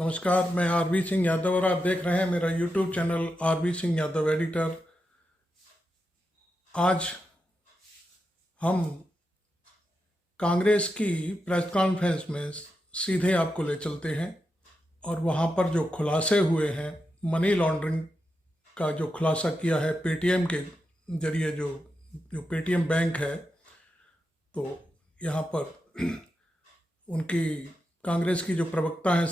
नमस्कार, मैं आरबी सिंह यादव और आप देख रहे हैं मेरा YouTube channel RB Singh Yadav editor. आज हम कांग्रेस की प्रेस कॉन्फ्रेंस में सीधे आपको ले चलते हैं और वहाँ पर जो खुलासे हुए हैं, मनी लॉन्ड्रिंग का जो खुलासा किया है पेटीएम के जरिए, जो पेटीएम बैंक है, तो यहाँ पर उनकी कांग्रेस की जो प्रवक्ता हैं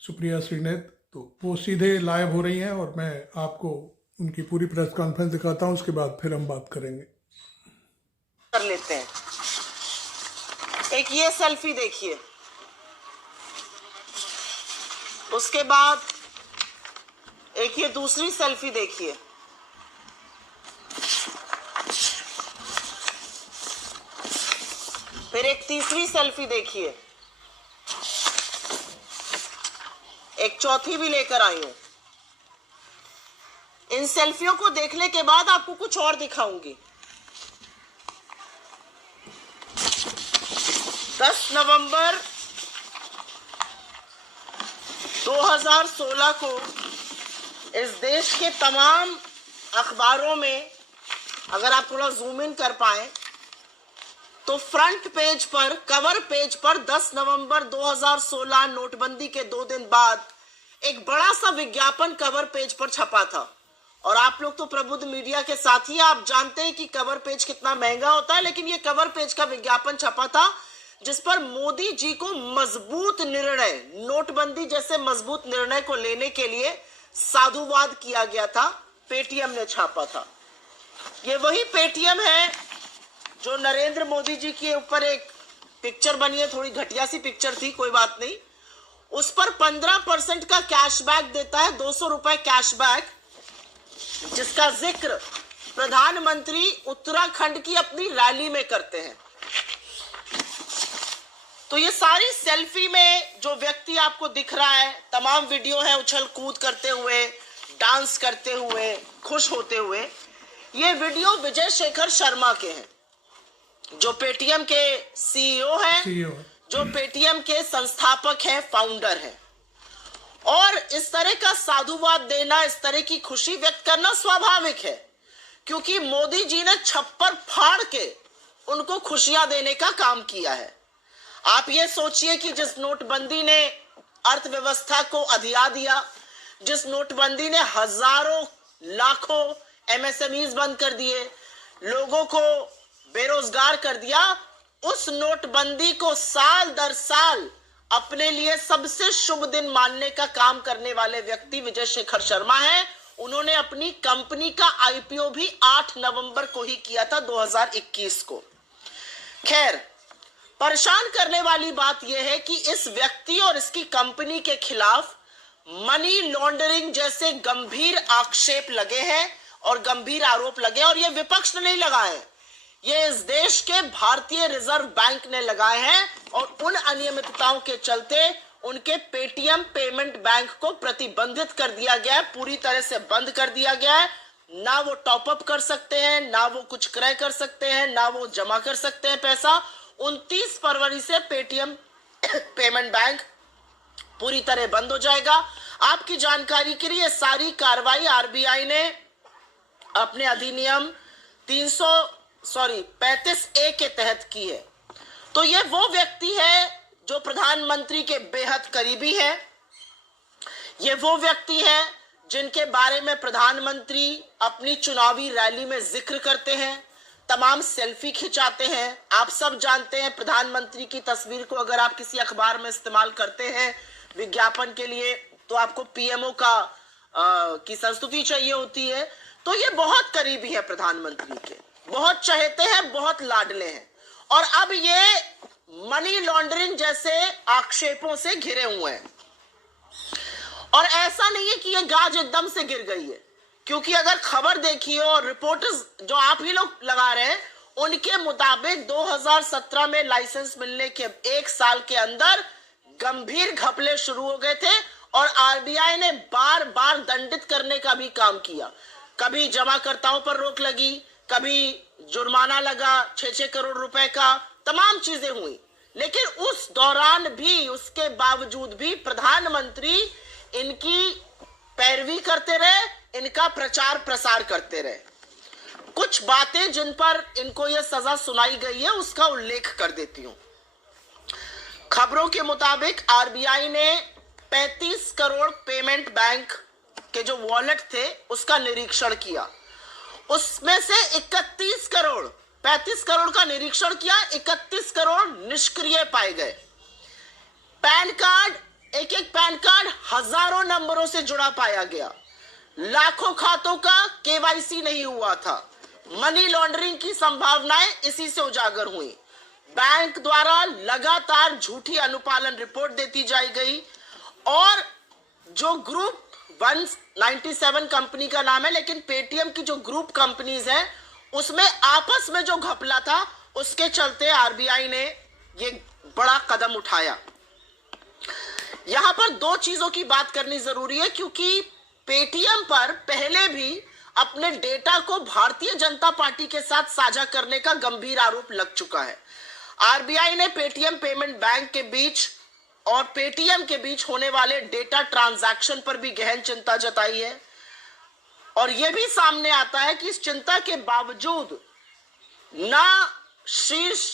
सुप्रिया श्रीनेत, तो वो सीधे लाइव हो रही हैं और मैं आपको उनकी पूरी प्रेस कॉन्फ्रेंस दिखाता हूं, उसके बाद फिर हम बात करेंगे। कर लेते हैं। एक ये सेल्फी देखिए, उसके बाद एक ये दूसरी सेल्फी देखिए, फिर एक तीसरी सेल्फी देखिए, एक चौथी भी लेकर आई हूं। इन सेल्फियों को देखने के बाद आपको कुछ और दिखाऊंगी। 10 नवंबर 2016 को इस देश के तमाम अखबारों में, अगर आप थोड़ा जूम इन कर पाए तो फ्रंट पेज पर, कवर पेज पर 10 नवंबर 2016 नोटबंदी के 2 दिन बाद एक बड़ा सा विज्ञापन कवर पेज पर छपा था। और आप लोग तो प्रबुद्ध मीडिया के साथी, आप जानते हैं कि कवर पेज कितना महंगा होता है, लेकिन ये कवर पेज का विज्ञापन छपा था जिस पर मोदी जी को मजबूत निर्णय, नोटबंदी जैसे मजबूत निर्णय को लेने के लिए साधुवाद किया गया था। पेटीएम ने छापा था। ये वही पेटीएम है जो नरेंद्र मोदी जी के ऊपर एक पिक्चर बनी है, थोड़ी घटिया सी पिक्चर थी, कोई बात नहीं। उस पर 15% का कैशबैक देता है, 200 रुपए कैशबैक, जिसका जिक्र प्रधानमंत्री उत्तराखंड की अपनी रैली में करते हैं। तो ये सारी सेल्फी में जो व्यक्ति आपको दिख रहा है, तमाम वीडियो है उछल कूद करते हुए, डांस करते हुए, खुश होते हुए। ये वीडियो विजय शेखर शर्मा के हैं, जो पेटीएम के सीईओ हैं, जो पेटीएम के संस्थापक हैं, फाउंडर हैं। और इस तरह का साधुवाद देना, इस तरह की खुशी व्यक्त करना स्वाभाविक है, क्योंकि मोदी जी ने छप्पर फाड़ के उनको खुशियां देने का काम किया है। आप ये सोचिए कि जिस नोटबंदी ने अर्थव्यवस्था को अधिया दिया, जिस नोटबंदी ने हजारों लाखों एमएसएमईज बंद कर दिए, लोगों को बेरोजगार कर दिया, उस नोटबंदी को साल दर साल अपने लिए सबसे शुभ दिन मानने का काम करने वाले व्यक्ति विजय शेखर शर्मा हैं। उन्होंने अपनी कंपनी का आईपीओ भी 8 नवंबर को ही किया था, 2021 को। खैर, परेशान करने वाली बात यह है कि इस व्यक्ति और इसकी कंपनी के खिलाफ मनी लॉन्ड्रिंग जैसे गंभीर आक्षेप लगे हैं और गंभीर आरोप लगे, और यह विपक्ष ने नहीं लगाए, ये इस देश के भारतीय रिजर्व बैंक ने लगाए हैं। और उन अनियमितताओं के चलते उनके पेटीएम पेमेंट बैंक को प्रतिबंधित कर दिया गया है, पूरी तरह से बंद कर दिया गया है। ना वो टॉपअप कर सकते हैं, ना वो कुछ क्रय कर सकते हैं, ना वो जमा कर सकते हैं पैसा। 29 फरवरी से पेटीएम पेमेंट बैंक पूरी तरह बंद हो जाएगा। आपकी जानकारी के लिए सारी कार्रवाई आरबीआई ने अपने अधिनियम 35A के तहत की है। तो ये वो व्यक्ति है जो प्रधानमंत्री के बेहद करीबी है। ये वो व्यक्ति है जिनके बारे में प्रधानमंत्री अपनी चुनावी रैली में जिक्र करते हैं, तमाम सेल्फी खिंचाते हैं। आप सब जानते हैं, प्रधानमंत्री की तस्वीर को अगर आप किसी अखबार में इस्तेमाल करते हैं विज्ञापन के लिए, तो आपको पीएमओ की संस्तुति चाहिए होती है। तो ये बहुत करीबी है प्रधानमंत्री के, बहुत चहेते हैं, बहुत लाडले हैं। और अब ये मनी लॉन्ड्रिंग जैसे आक्षेपों से घिरे हुए हैं। और ऐसा नहीं है कि ये गाज एकदम से गिर गई है, क्योंकि अगर खबर देखिए और रिपोर्टर्स जो आप ही लोग लगा रहे हैं, उनके मुताबिक 2017 में लाइसेंस मिलने के 1 साल के अंदर गंभीर घपले शुरू हो गए थे और आरबीआई ने बार बार दंडित करने का भी काम किया। कभी जमाकर्ताओं पर रोक लगी, कभी जुर्माना लगा 6-6 करोड़ रुपए का, तमाम चीजें हुई। लेकिन उस दौरान भी, उसके बावजूद भी प्रधानमंत्री इनकी पैरवी करते रहे, इनका प्रचार प्रसार करते रहे। कुछ बातें जिन पर इनको यह सजा सुनाई गई है उसका उल्लेख कर देती हूं। खबरों के मुताबिक आरबीआई ने 35 करोड़ पेमेंट बैंक के जो वॉलेट थे उसका निरीक्षण किया। उसमें से 31 करोड़, 35 करोड़ का निरीक्षण किया, 31 करोड़ निष्क्रिय पाए गए। पैन कार्ड, एक एक पैन कार्ड हजारों नंबरों से जुड़ा पाया गया। लाखों खातों का केवाईसी नहीं हुआ था। मनी लॉन्ड्रिंग की संभावनाएं इसी से उजागर हुई। बैंक द्वारा लगातार झूठी अनुपालन रिपोर्ट देती जाई गई और जो ग्रुप 197 कंपनी का नाम है, लेकिन पेटीएम की जो ग्रुप कंपनीज हैं उसमें आपस में जो घपला था उसके चलते आरबीआई ने ये बड़ा कदम उठाया। यहां पर दो चीजों की बात करनी जरूरी है, क्योंकि पेटीएम पर पहले भी अपने डेटा को भारतीय जनता पार्टी के साथ साझा करने का गंभीर आरोप लग चुका है। आरबीआई ने पेटीएम पेमेंट बैंक के बीच और पेटीएम के बीच होने वाले डेटा ट्रांजैक्शन पर भी गहन चिंता जताई है और यह भी सामने आता है कि इस चिंता के बावजूद ना शीर्ष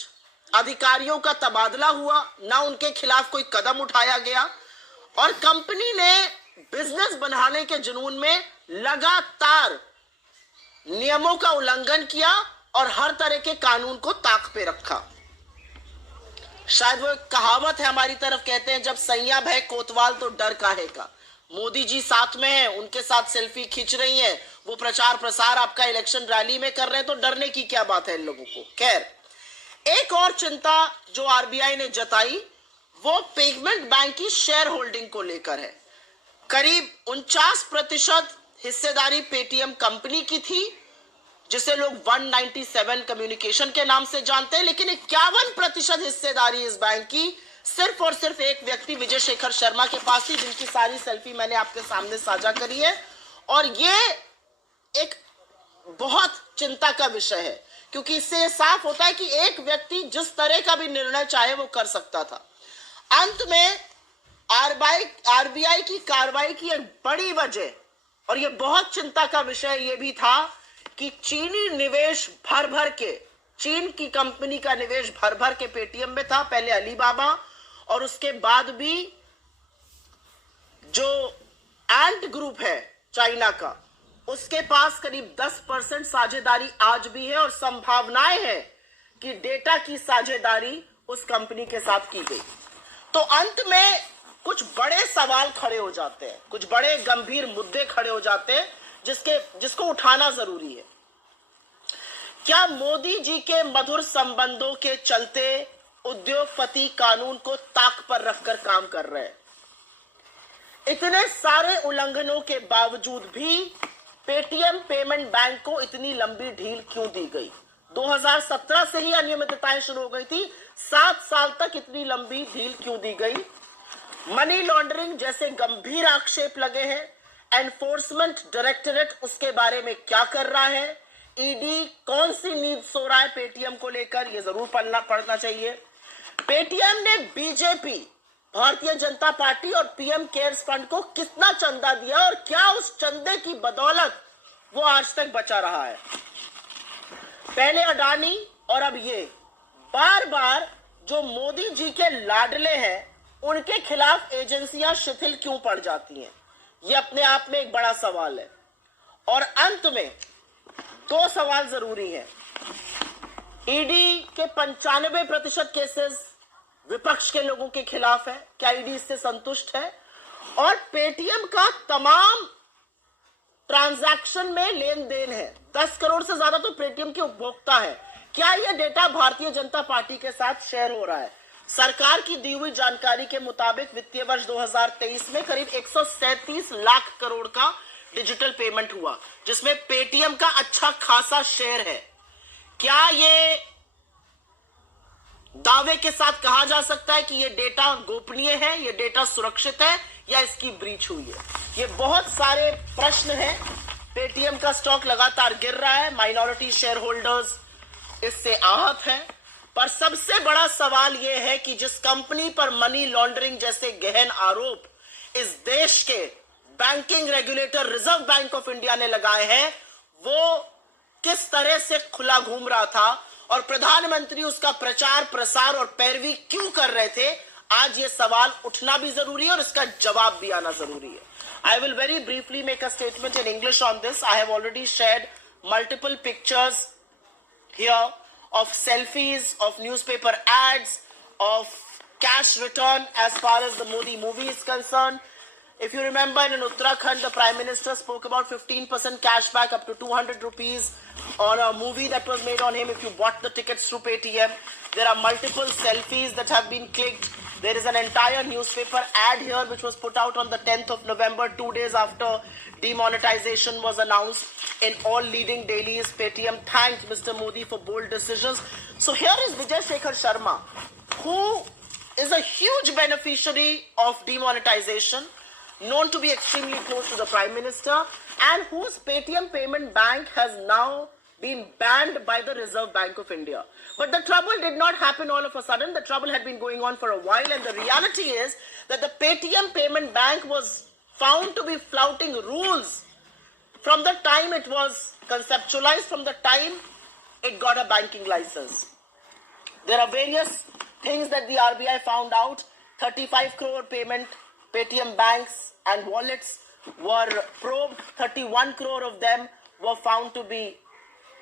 अधिकारियों का तबादला हुआ, ना उनके खिलाफ कोई कदम उठाया गया और कंपनी ने बिजनेस बनाने के जुनून में लगातार नियमों का उल्लंघन किया और हर तरह के कानून को ताक पे रखा। शायद वो एक कहावत है हमारी तरफ, कहते हैं जब सैया भय कोतवाल तो डर काहे का। मोदी जी साथ में हैं, उनके साथ सेल्फी खींच रही हैं, वो प्रचार प्रसार आपका इलेक्शन रैली में कर रहे हैं, तो डरने की क्या बात है इन लोगों को। खैर, एक और चिंता जो आरबीआई ने जताई वो पेमेंट बैंक की शेयर होल्डिंग को लेकर है। करीब 49% हिस्सेदारी पेटीएम कंपनी की थी, जिसे लोग 197 कम्युनिकेशन के नाम से जानते हैं, लेकिन 51% हिस्सेदारी इस बैंक की सिर्फ और सिर्फ एक व्यक्ति विजय शेखर शर्मा के पास थी, जिनकी सारी सेल्फी मैंने आपके सामने साझा करी है। और ये एक बहुत चिंता का विषय है, क्योंकि इससे साफ होता है कि एक व्यक्ति जिस तरह का भी निर्णय चाहे वो कर सकता था। अंत में आरबीआई की कार्रवाई की एक बड़ी वजह, और ये बहुत चिंता का विषय ये भी था कि चीनी निवेश भर भर के, चीन की कंपनी का निवेश भर भर के पेटीएम में था, पहले अलीबाबा और उसके बाद भी जो एंट ग्रुप है चाइना का, उसके पास करीब 10% साझेदारी आज भी है और संभावनाएं हैं कि डेटा की साझेदारी उस कंपनी के साथ की गई। तो अंत में कुछ बड़े सवाल खड़े हो जाते हैं, कुछ बड़े गंभीर मुद्दे खड़े हो जाते हैं जिसको उठाना जरूरी है। क्या मोदी जी के मधुर संबंधों के चलते उद्योगपति कानून को ताक पर रखकर काम कर रहे हैं? इतने सारे उल्लंघनों के बावजूद भी पेटीएम पेमेंट बैंक को इतनी लंबी ढील क्यों दी गई? 2017 से ही अनियमितताएं शुरू हो गई थी, 7 साल तक इतनी लंबी ढील क्यों दी गई? मनी लॉन्ड्रिंग जैसे गंभीर आक्षेप लगे हैं, एनफोर्समेंट डायरेक्टरेट उसके बारे में क्या कर रहा है? ईडी कौन सी नींद सो रहा है पेटीएम को लेकर, ये जरूर पढ़ना चाहिए। पेटीएम ने बीजेपी, भारतीय जनता पार्टी और पीएम केयर्स फंड को कितना चंदा दिया और क्या उस चंदे की बदौलत वो आज तक बचा रहा है? पहले अडानी और अब ये बार बार जो मोदी जी के लाडले हैं उनके खिलाफ एजेंसियां शिथिल क्यों पड़ जाती हैं? ये अपने आप में एक बड़ा सवाल है। और अंत में 2 सवाल जरूरी हैं। ईडी के 95% केसेस विपक्ष के लोगों के खिलाफ है, क्या ईडी इससे संतुष्ट है? और पेटीएम का तमाम ट्रांजैक्शन में लेन देन है, 10 करोड़ से ज्यादा तो पेटीएम के उपभोक्ता है, क्या यह डेटा भारतीय जनता पार्टी के साथ शेयर हो रहा है? सरकार की दी हुई जानकारी के मुताबिक वित्तीय वर्ष 2023 में करीब 137 लाख करोड़ का डिजिटल पेमेंट हुआ, जिसमें पेटीएम का अच्छा खासा शेयर है। क्या ये दावे के साथ कहा जा सकता है कि ये डेटा गोपनीय है, ये डेटा सुरक्षित है, या इसकी ब्रीच हुई है? ये बहुत सारे प्रश्न हैं। पेटीएम का स्टॉक लगातार गिर रहा है, माइनॉरिटी शेयर होल्डर्स इससे आहत हैं, पर सबसे बड़ा सवाल यह है कि जिस कंपनी पर मनी लॉन्ड्रिंग जैसे गहन आरोप इस देश के banking regulator reserve bank of India ने लगाए हैं, वो किस तरह से खुला घूम रहा था और प्रधानमंत्री उसका प्रचार प्रसार और पैरवी क्यों कर रहे थे। आज ये सवाल उठना भी जरूरी है और इसका जवाब भी आना जरूरी है। I will very briefly make a statement in English on this. I have already shared multiple pictures here of selfies, of newspaper ads, of cash return as far as the Modi movie is concerned. If you remember, in Uttarakhand, the Prime Minister spoke about 15% cashback up to 200 rupees on a movie that was made on him if you bought the tickets through Paytm. There are multiple selfies that have been clicked. There is an entire newspaper ad here which was put out on the 10th of November, 2 days after demonetization was announced. In all leading dailies, Paytm thanked Mr. Modi for bold decisions. So here is Vijay Shekhar Sharma, who is a huge beneficiary of demonetization, known to be extremely close to the Prime Minister, and whose Paytm payment bank has now been banned by the Reserve Bank of India. But the trouble did not happen all of a sudden. The trouble had been going on for a while, and the reality is that the Paytm payment bank was found to be flouting rules from the time it was conceptualized, from the time it got a banking license. There are various things that the RBI found out. 35 crore payment Paytm banks and wallets were probed. 31 crore of them were found to be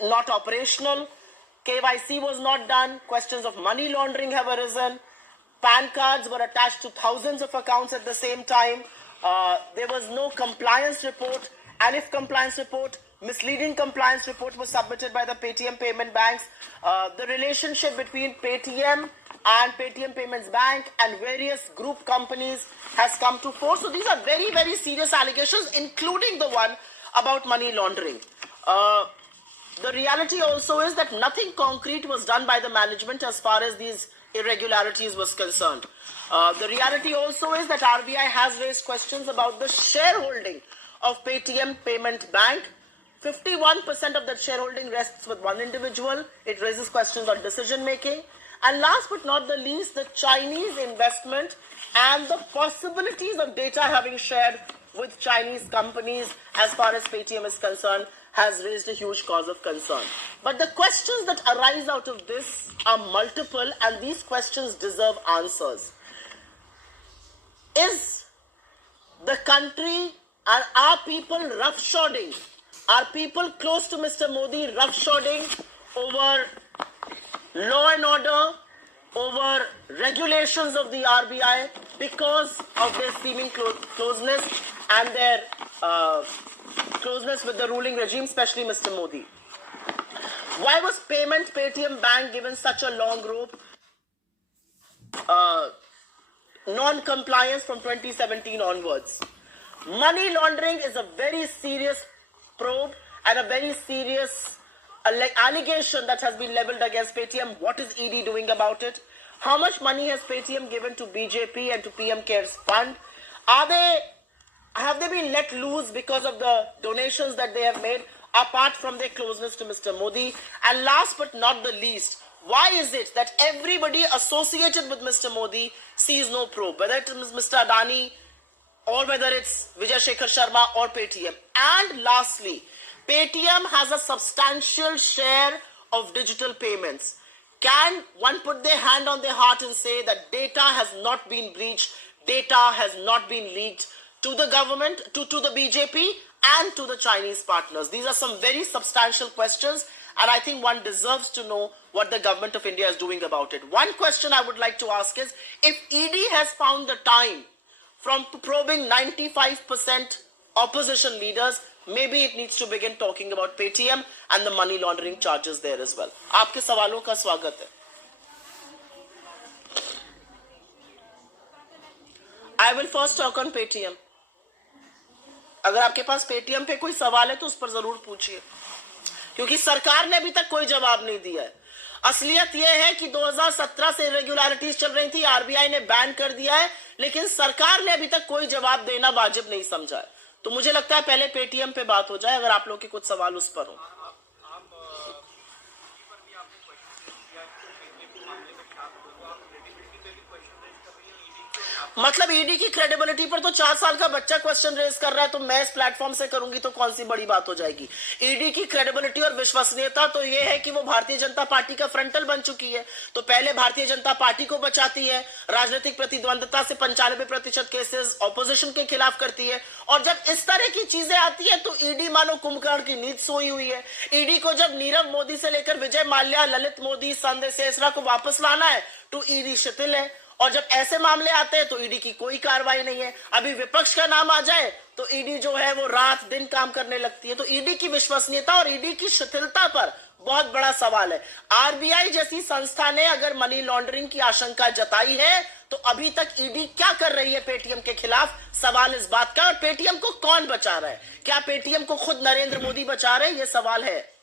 not operational. KYC was not done. Questions of money laundering have arisen. PAN cards were attached to thousands of accounts at the same time. There was no compliance report, and if compliance report, misleading compliance report was submitted by the Paytm payment banks. The relationship between Paytm and Paytm Payments Bank and various group companies has come to force. So these are very, very serious allegations, including the one about money laundering. The reality also is that nothing concrete was done by the management as far as these irregularities was concerned. The reality also is that RBI has raised questions about the shareholding of Paytm Payment Bank. 51% of that shareholding rests with one individual. It raises questions on decision making. And last but not the least, the Chinese investment and the possibilities of data having shared with Chinese companies as far as Paytm is concerned has raised a huge cause of concern. But the questions that arise out of this are multiple, and these questions deserve answers. Is the country and are people roughshodding? Are people close to Mr. Modi roughshodding over law and order, over regulations of the RBI because of their seeming closeness and their closeness with the ruling regime, especially Mr. Modi? Why was Paytm Bank given such a long rope? Non-compliance from 2017 onwards. Money laundering is a very serious probe and a very serious allegation that has been leveled against Paytm. What is ED doing about it? How much money has Paytm given to BJP and to PM Cares Fund? Have they been let loose because of the donations that they have made, apart from their closeness to Mr. Modi? And last but not the least, why is it that everybody associated with Mr. Modi sees no probe, whether it is Mr. Adani or whether it's Vijay Shekhar Sharma or Paytm? And lastly, Paytm has a substantial share of digital payments. Can one put their hand on their heart and say that data has not been breached, data has not been leaked to the government, to the BJP and to the Chinese partners? These are some very substantial questions, and I think one deserves to know what the government of India is doing about it. One question I would like to ask is, if ED has found the time from probing 95% opposition leaders, maybe it needs to begin talking about Paytm and the money laundering charges there as well. आपके सवालों का स्वागत है. I will first talk on Paytm. अगर आपके पास Paytm पे कोई सवाल है तो उस पर जरूर पूछिए, क्योंकि सरकार ने अभी तक कोई जवाब नहीं दिया है. असलियत यह है कि 2017 से इरेगुलरिटीज चल रही थी, आरबीआई ने बैन कर दिया है, लेकिन सरकार ने अभी तक कोई जवाब देना वाजिब नहीं समझा है. तो मुझे लगता है पहले पेटीएम पे बात हो जाए, अगर आप लोग के कुछ सवाल उस पर हो. मतलब ईडी की क्रेडिबिलिटी पर तो 4 साल का बच्चा क्वेश्चन रेज कर रहा है, तो मैं इस प्लेटफॉर्म से करूंगी तो कौन सी बड़ी बात हो जाएगी। ईडी की क्रेडिबिलिटी और विश्वसनीयता तो ये है कि वो भारतीय जनता पार्टी का फ्रंटल बन चुकी है, तो पहले भारतीय जनता पार्टी को बचाती है, राजनीतिक प्रतिद्वंदता से 95% केसेस ऑपोजिशन के खिलाफ करती है, और जब इस तरह की चीजें आती है तो ईडी मानो कुंभकर्ण की नींद सोई हुई है। ईडी को जब नीरव मोदी से लेकर विजय माल्या, ललित मोदी, संजय सिसोदिया को वापस लाना है तो ईडी शिथिल है, और जब ऐसे मामले आते हैं तो ईडी की कोई कार्रवाई नहीं है। अभी विपक्ष का नाम आ जाए तो ईडी जो है वो रात दिन काम करने लगती है। तो ईडी की विश्वसनीयता और ईडी की शिथिलता पर बहुत बड़ा सवाल है। आरबीआई जैसी संस्था ने अगर मनी लॉन्ड्रिंग की आशंका जताई है तो अभी तक ईडी क्या कर रही है पेटीएम के खिलाफ, सवाल इस बात का। और पेटीएम को कौन बचा रहा है? क्या पेटीएम को खुद नरेंद्र मोदी बचा रहे हैं? ये सवाल है।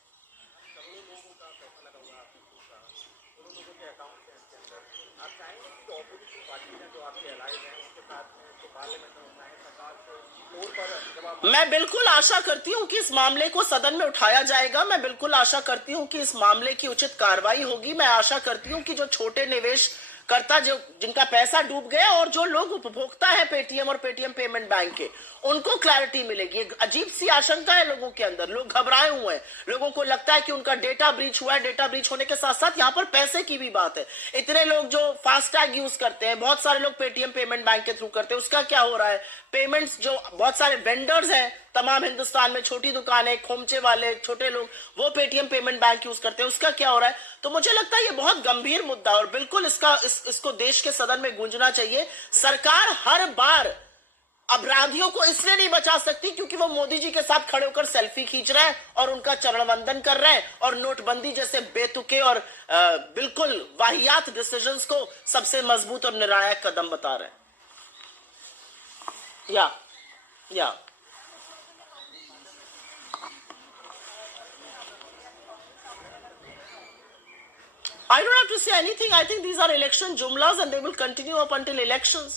मैं बिल्कुल आशा करती हूं कि इस मामले को सदन में उठाया जाएगा। मैं बिल्कुल आशा करती हूं कि इस मामले की उचित कार्रवाई होगी। मैं आशा करती हूं कि जो छोटे निवेश करता, जो जिनका पैसा डूब गया, और जो लोग उपभोक्ता है पेटीएम और पेटीएम पेमेंट बैंक के, उनको क्लैरिटी मिलेगी। एक अजीब सी आशंका है लोगों के अंदर, लोग घबराए हुए हैं, लोगों को लगता है कि उनका डेटा ब्रीच हुआ है। डेटा ब्रीच होने के साथ साथ यहाँ पर पैसे की भी बात है। इतने लोग जो फास्टैग यूज करते हैं, बहुत सारे लोग पेटीएम पेमेंट बैंक के थ्रू करते हैं, उसका क्या हो रहा है? पेमेंट्स जो बहुत सारे वेंडर्स हैं तमाम हिंदुस्तान में, छोटी दुकानें, खोमचे वाले छोटे लोग, वो पेटीएम पेमेंट बैंक यूज करते हैं, उसका क्या हो रहा है? तो मुझे लगता है ये बहुत गंभीर मुद्दा है और बिल्कुल इसको देश के सदन में गूंजना चाहिए। सरकार हर बार अपराधियों को इसलिए नहीं बचा सकती क्योंकि वो मोदी जी के साथ खड़े होकर सेल्फी खींच रहे हैं और उनका चरण वंदन कर रहे हैं और नोटबंदी जैसे बेतुके और बिल्कुल वाहियात डिसीजंस को सबसे मजबूत और निर्णायक कदम बता रहे हैं। या I don't have to say anything. I think these are election jumlas and they will continue up until elections.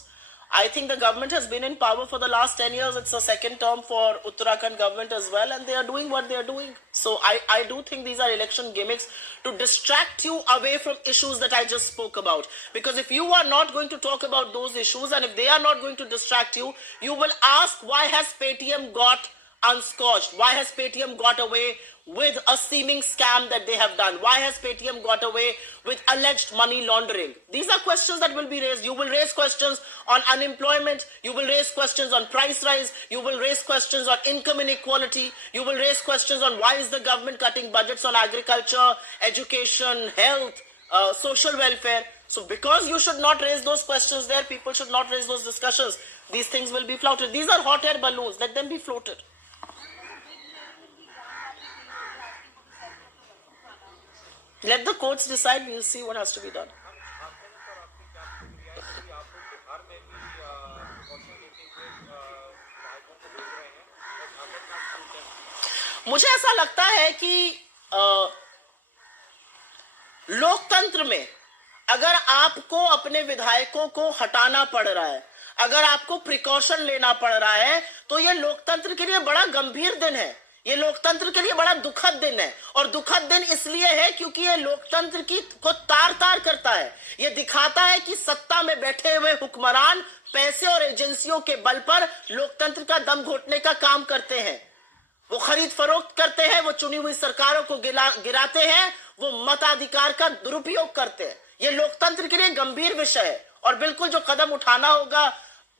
I think the government has been in power for the last 10 years. It's a second term for Uttarakhand government as well, and they are doing what they are doing. So I do think these are election gimmicks to distract you away from issues that I just spoke about. Because if you are not going to talk about those issues and if they are not going to distract you, you will ask, why has Paytm got unscotched? Why has Paytm got away with a seeming scam that they have done? Why has Paytm got away with alleged money laundering? These are questions that will be raised. You will raise questions on unemployment. You will raise questions on price rise. You will raise questions on income inequality. You will raise questions on why is the government cutting budgets on agriculture, education, health, social welfare. So because you should not raise those questions there, people should not raise those discussions. These things will be flouted. These are hot air balloons. Let them be floated. Let the courts decide. We'll see what has to be done. मुझे ऐसा लगता है कि लोकतंत्र में अगर आपको अपने विधायकों को हटाना पड़ रहा है, अगर आपको प्रिकॉशन लेना पड़ रहा है, तो यह लोकतंत्र के लिए बड़ा गंभीर दिन है। ये लोकतंत्र के लिए बड़ा दुखद दिन है। और दुखद दिन इसलिए है क्योंकि ये लोकतंत्र को तार तार करता है। ये दिखाता है कि सत्ता में बैठे हुए हुक्मरान पैसे और एजेंसियों के बल पर लोकतंत्र का दम घोटने का काम करते हैं। वो खरीद फरोख्त करते हैं, वो चुनी हुई सरकारों को गिराते हैं, वो मताधिकार का दुरुपयोग करते हैं। ये लोकतंत्र के लिए गंभीर विषय है और बिल्कुल जो कदम उठाना होगा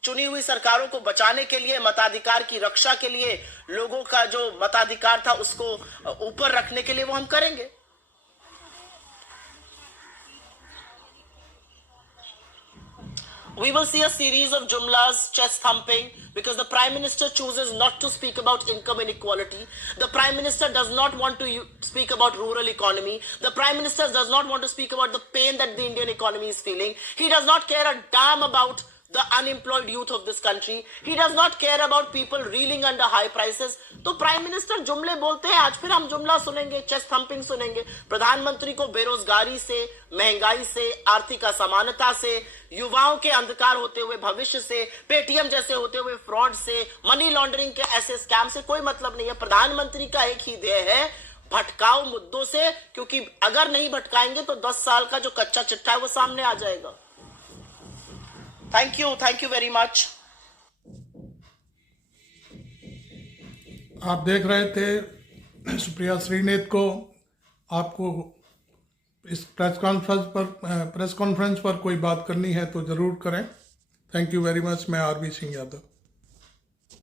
चुनी हुई सरकारों को बचाने के लिए, मताधिकार की रक्षा के लिए, लोगों का जो मताधिकार था उसको ऊपर रखने के लिए, वो हम करेंगे। We will see a series of jumlas, chest thumping, because the Prime Minister chooses not to speak about income inequality. The Prime Minister does not want to speak about rural economy. The Prime Minister does not want to speak about the pain that the Indian economy is feeling. He does not care a damn about the unemployed youth of this country. He does not care about people reeling under high prices. तो prime minister जुमले बोलते हैं, आज फिर हम जुमला सुनेंगे, chest thumping सुनेंगे। प्रधानमंत्री को बेरोजगारी से, महंगाई से, आर्थिक असमानता से, युवाओं के अंधकार होते हुए भविष्य से, पेटीएम जैसे होते हुए फ्रॉड से, मनी लॉन्ड्रिंग के ऐसे स्कैम से कोई मतलब नहीं है। प्रधानमंत्री का एक ही ध्येय है, भटकाओ मुद्दों से, क्योंकि अगर नहीं भटकाएंगे तो 10 साल का जो कच्चा चिट्ठा है वो सामने आ जाएगा। Thank you very much. आप देख रहे थे सुप्रिया श्रीनेत को। आपको इस प्रेस कॉन्फ्रेंस पर कोई बात करनी है तो ज़रूर करें। Thank you very much. मैं आरबी सिंह यादव।